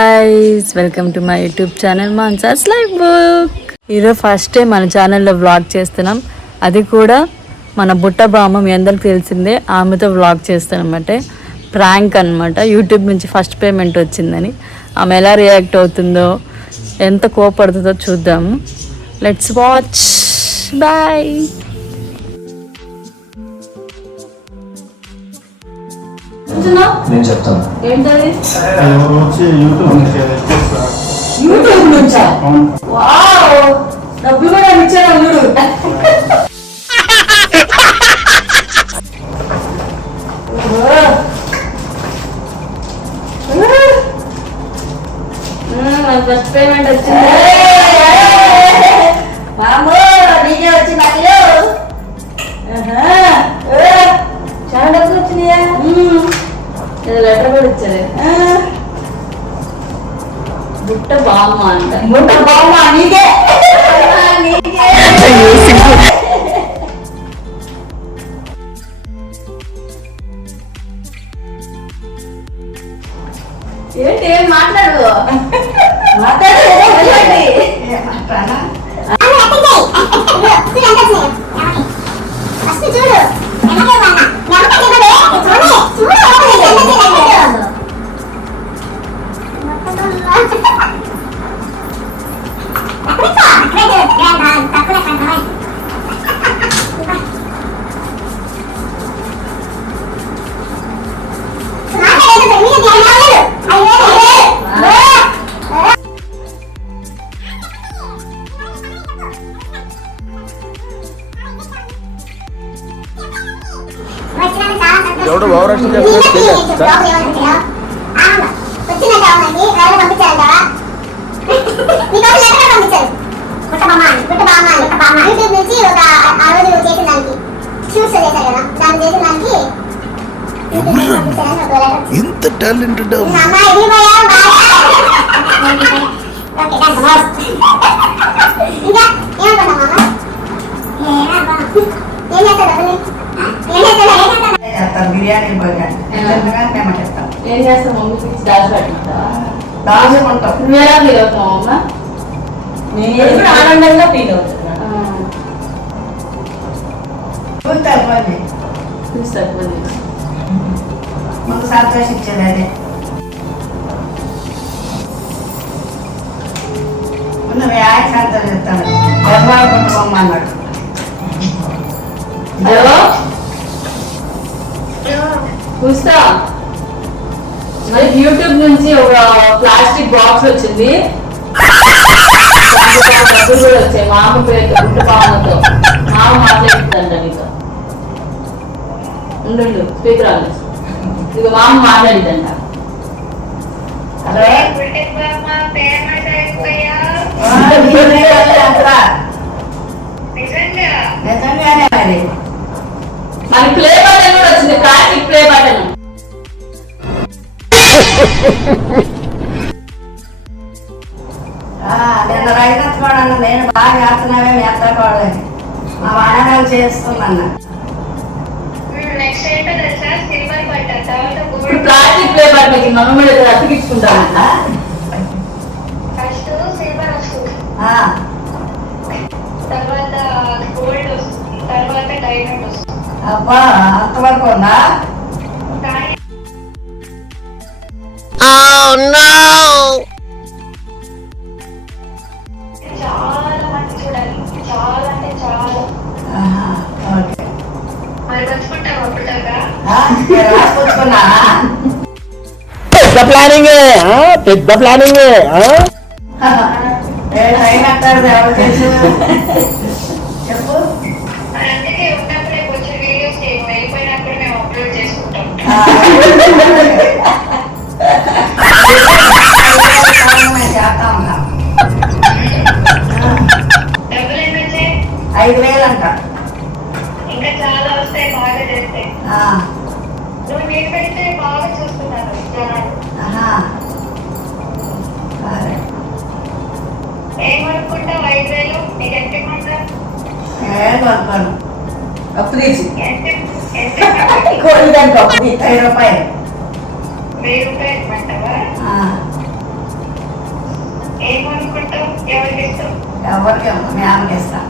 Guys welcome to my YouTube channel Mansas life book. ఈరోజు first time మన ఛానల్లో vlog చేస్తున్నాం. అది కూడా మన బుట్ట బామ్మ, మీ అందరికి తెలిసిందే, ఆమెతో వ్లాగ్ చేస్తాను అనమాట. ప్రాంక్ అనమాట. యూట్యూబ్ నుంచి ఫస్ట్ పేమెంట్ వచ్చిందని ఆమె ఎలా రియాక్ట్ అవుతుందో, ఎంత కోపడుతుందో చూద్దాము. Let's watch. బాయ్. నేను చెప్తాను. ఏంటది? యూట్యూబ్ నుంచా? వావ్, డబ్బులు కూడా ఇచ్చాడు అల్లుడు. ఫస్ట్ పేమెంట్ వచ్చింది. మామూ నీకే వచ్చింది. చాలా డబ్బులు వచ్చినాయా? లెటర్ కూడా ఇచ్చారు. బుట్ట బామ్మ అంట. బుట్ట బామ్మ నీకే. ఏంటి ఏం మాట్లాడు? ఎవడో ఓవరాక్షన్ చేస్తాడు. ఇంత టాలెంటెడ్ బిర్యానీ ఏం చేస్తాం? మమ్మీ పిచ్చి దాచిపెట్టుకుంటావా? దాచుకుంటాం. నువ్వేలా ఫీల్ అవుతున్నావు అమ్మ? నేను కూడా ఆనందంగా ఫీల్ అవుతున్నా. మాకు సంతోషించేది అదే. నువ్వు ఆయన సంతోషిస్తాను. బొమ్మ అన్నాడు. చూస్తా. మరి యూట్యూబ్ నుంచి ఒక ప్లాస్టిక్ బాక్స్ వచ్చింది. డబ్బులు కూడా వచ్చాయి. మామ పేరు గుంట పాముతో. మామ మాట్లాడుతుందంట నీతో. ఉండు స్పీకర్ ఆన్. ఇక మామ మాట్లాడిద్దంట. హలో, నిజంగానే మరి. మన ప్లే బటన్ కూడా వచ్చింది. Plastic play button. నిన్న రైతత్వాడన్న నేను బాగా చేస్తున్నావే మీ అత్తకోడని మా వాహనాలు చేస్తున్నాను. ప్లాస్టిక్ ప్లే బటన్ మమ్మీ అతికించుకుంటామంట. అబ్బా, అంతవరకు ఉందా? చాలా మంచి చూడాలి. చాలా అంటే చాలా. మరి పంచుకుంటావు అప్పుడు దాకా? రాసుకొచ్చుకున్నా. పెద్ద ప్లానింగ్ అయినట్టారు ఎవరు చేసి చెప్పు. అందుకే ఉన్నప్పుడే కొంచెం వీడియోస్ వెళ్ళిపోయినప్పుడు మేము అప్లోడ్ చేసుకుంటాం. చేస్తా ఉన్నాం. డబ్బులు ఎన్ని వచ్చాయి? 5,000 అంట. ఇంకా చాలా వస్తాయి బాగా చేస్తే. నువ్వు నేను పెడితే బాగా చూస్తున్నారు జనాలు. ఏం కొనుక్కుంటావు? 5,000 నీకు ఎంత ఇమ్మంటారు? కొనుక్కోను. అప్పు తీసి ఎంత కోడి దానికి అప్పు 10 రూపాయలు. 1000 రూపాయలు ఇమ్మంటావా? అనుకుంటావు? ఎవరికి ఇష్టం? ఎవరికి మీ ఆమెకి ఇస్తా.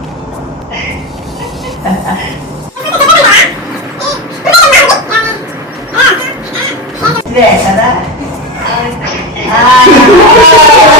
ఇదే కదా. ఆ.